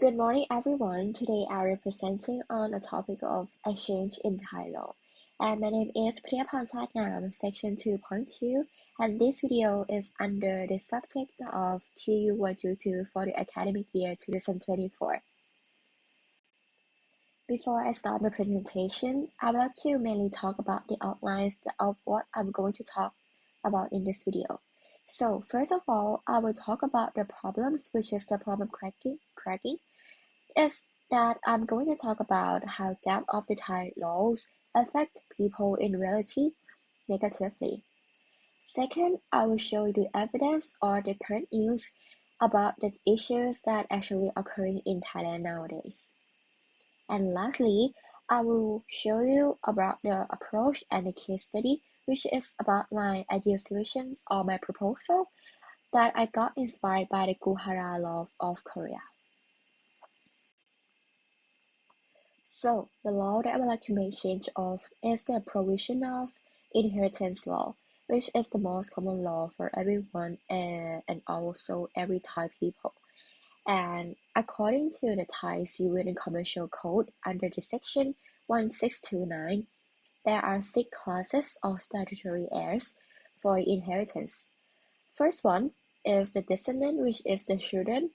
Good morning, everyone. Today I am presenting on a topic of exchange in Thai law. And my name is Priyapan Chatnam, section 2.2, and this video is under the subject of TU 122 for the academic year 2024. Before I start my presentation, I would like to mainly talk about the outlines of what I'm going to talk about in this video. So first of all, I will talk about the problems, which is the problem cracking, is that I'm going to talk about how gap of the Thai laws affect people in reality negatively. Second, I will show you the evidence or the current news about the issues that actually occurring in Thailand nowadays. And lastly, I will show you about the approach and the case study, which is about my ideal solutions or my proposal that I got inspired by the Guhara law of Korea. So, the law that I would like to make change of is the provision of inheritance law, which is the most common law for everyone and also every Thai people. And according to the Thai Civil and Commercial Code, under the section 1629, there are 6 classes of statutory heirs for inheritance. First one is the descendant, which is the children.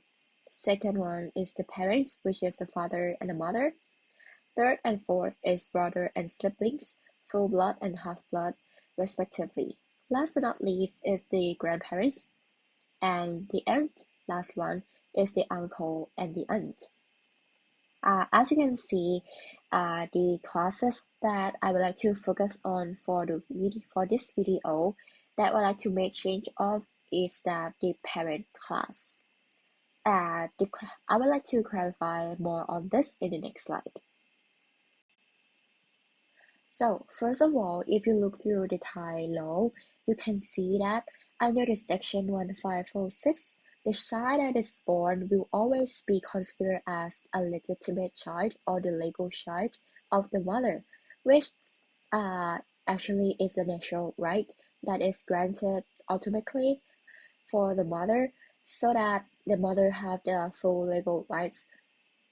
Second one is the parents, which is the father and the mother. Third and fourth is brother and siblings, full blood and half blood, respectively. Last but not least is the grandparents, and the last one is the uncle and the aunt. As you can see, the classes that I would like to focus on for this video that I would like to make change of is that the parent class. I would like to clarify more on this in the next slide. So, first of all, if you look through the Thai law, you can see that under the section 1546, the child that is born will always be considered as a legitimate child or the legal child of the mother, which actually is a natural right that is granted automatically for the mother so that the mother have the full legal rights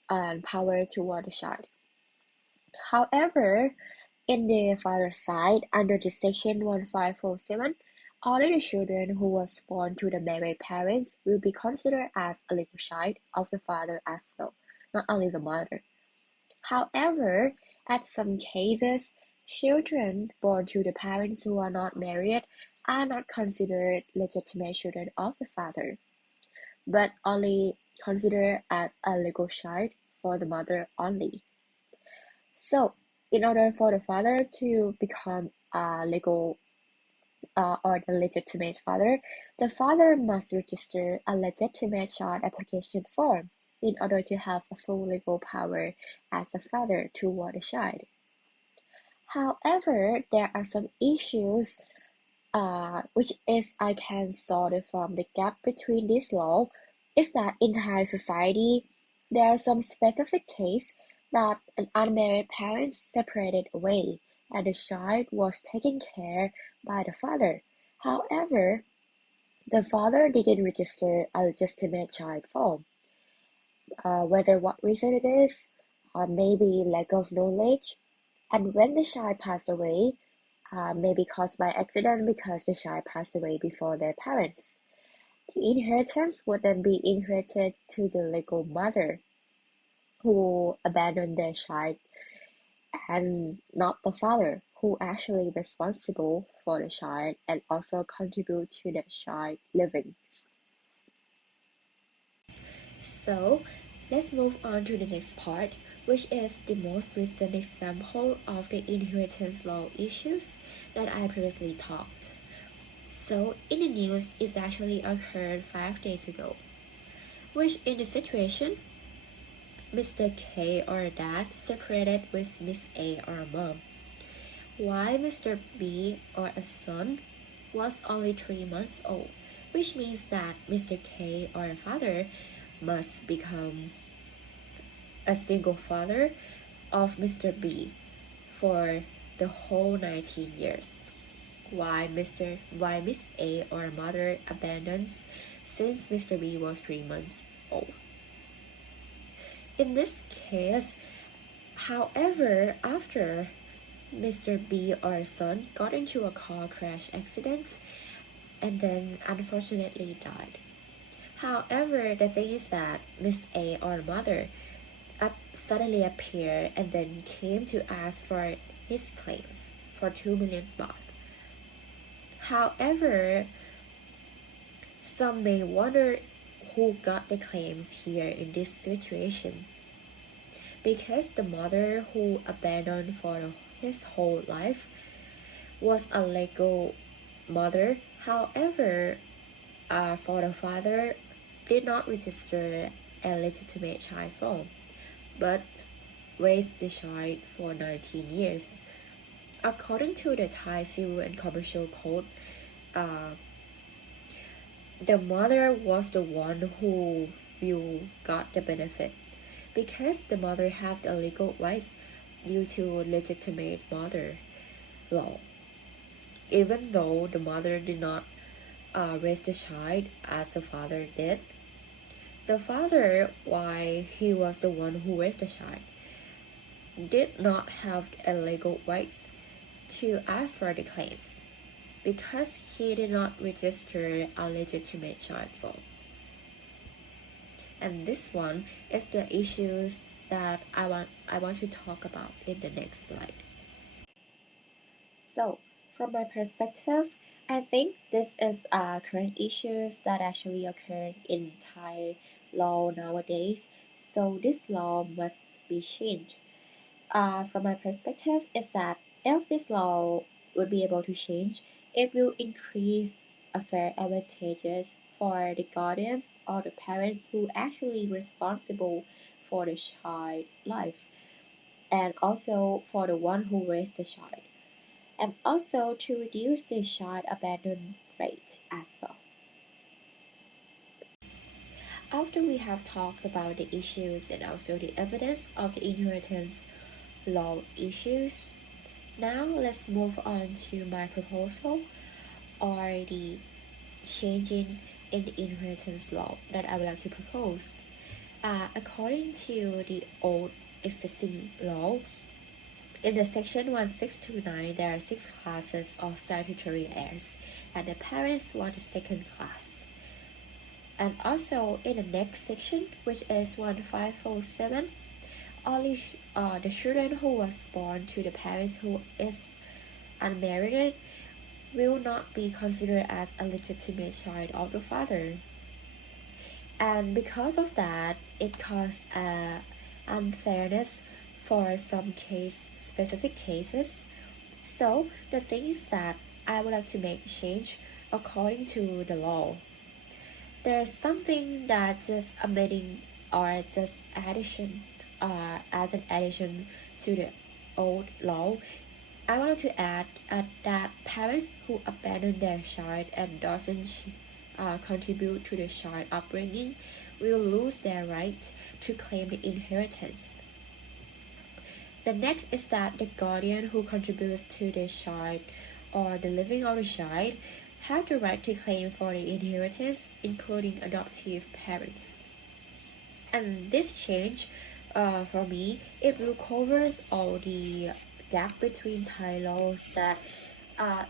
and power toward the child. However, in the father's side, under the section 1547, all the children who was born to the married parents will be considered as a legal child of the father as well, not only the mother. However, at some cases, children born to the parents who are not married are not considered legitimate children of the father, but only considered as a legal child for the mother only. So, in order for the father to become a legal or the legitimate father, the father must register a legitimate child application form in order to have a full legal power as a father toward the child. However, there are some issues which is I can solve it from the gap between this law is that in Thai society, there are some specific cases that an unmarried parent separated away and the child was taken care by the father. However, the father didn't register a legitimate child form. Whether what reason it is, maybe lack of knowledge, and when the child passed away, maybe caused by accident because the child passed away before their parents. The inheritance would then be inherited to the legal mother who abandoned their child and not the father who actually responsible for the child and also contribute to the child living. So let's move on to the next part, which is the most recent example of the inheritance law issues that I previously talked. So in the news, it actually occurred 5 days ago, which in the situation, Mr. K or dad separated with Miss A or mom, while Mr. B or a son was only 3 months old, which means that Mr. K or a father must become a single father of Mr. B for the whole 19 years. Why Miss A or mother abandons since Mr. B was 3 months old. In this case, however, after Mr. B, our son, got into a car crash accident and then unfortunately died. However, the thing is that Miss A, our mother, suddenly appeared and then came to ask for his claims for 2 million baht. However, some may wonder who got the claims here in this situation. Because the mother who abandoned for his whole life was a legal mother. However, for the father did not register a legitimate child phone, but raised the child for 19 years. According to the Thai Civil and Commercial Code, the mother was the one who will got the benefit because the mother have the legal rights due to legitimate mother law. Even though the mother did not raise the child as the father did, the father, while he was the one who raised the child, did not have a legal rights to ask for the claims because he did not register a legitimate child phone. And this one is the issues that I want to talk about in the next slide. So, from my perspective, I think this is current issues that actually occur in Thai law nowadays. So this law must be changed. From my perspective, is that if this law would be able to change, it will increase a fair advantages for the guardians or the parents who actually responsible for the child life, and also for the one who raised the child, and also to reduce the child abandon rate as well. After we have talked about the issues and also the evidence of the inheritance law issues, now let's move on to my proposal or the changing in the inheritance law that I would like to propose. According to the old existing law, in the section 1629, there are 6 classes of statutory heirs, and the parents were the second class. And also in the next section, which is 1547, only the children who was born to the parents who is unmarried will not be considered as a legitimate child of the father. And because of that, it caused unfairness for some specific cases. So the thing is that I would like to make change according to the law. There's something that just amending or just addition as an addition to the old law. I wanted to add that parents who abandon their child and doesn't contribute to the child upbringing will lose their right to claim the inheritance. The next is that the guardian who contributes to the child or the living of the child have the right to claim for the inheritance, including adoptive parents. And this change, for me, it will cover all the gap between Thai laws that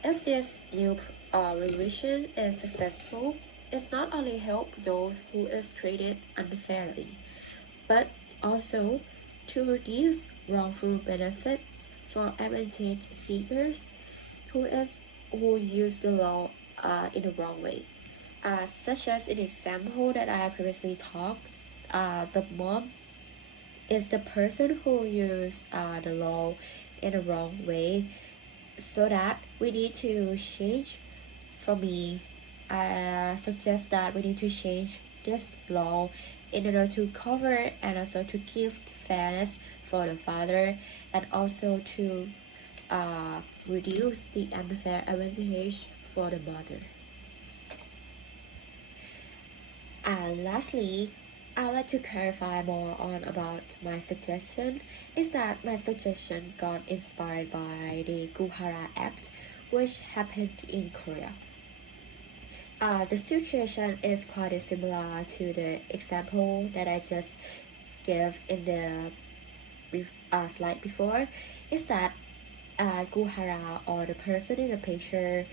if this new revision is successful, it's not only help those who is treated unfairly, but also to reduce wrongful benefits for advantage seekers who use the law in the wrong way. Such as an example that I have previously talked, the mom is the person who used the law in a wrong way, so that we need to change. For me, I suggest that we need to change this law in order to cover and also to give fairness for the father, and also to reduce the unfair advantage for the mother. And lastly, I would like to clarify more on about my suggestion. Is that my suggestion got inspired by the Guhara Act, which happened in Korea. The situation is quite similar to the example that I just gave in the slide before is that Guhara, or the person in the picture,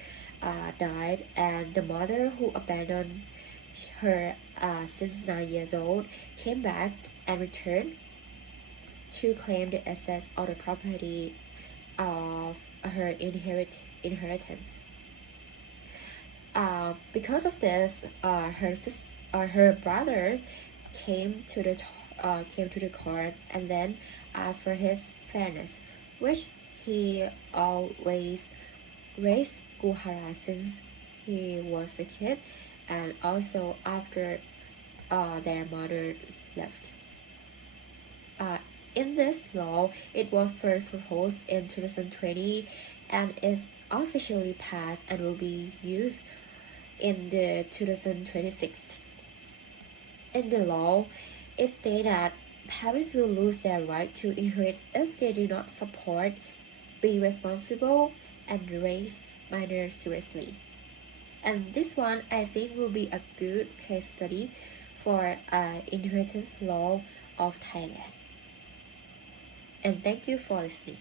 died, and the mother who abandoned her since 9 years old came back and returned to claim the assets or the property of her inheritance. Because of this, her brother came to the court and then asked for his fairness, which he always raised Guhara since he was a kid, and also after their mother left. In this law, it was first proposed in 2020 and is officially passed and will be used in the 2026. In the law, it states that parents will lose their right to inherit if they do not support, be responsible, and raise minors seriously. And this one, I think, will be a good case study for inheritance law of Thailand. And thank you for listening.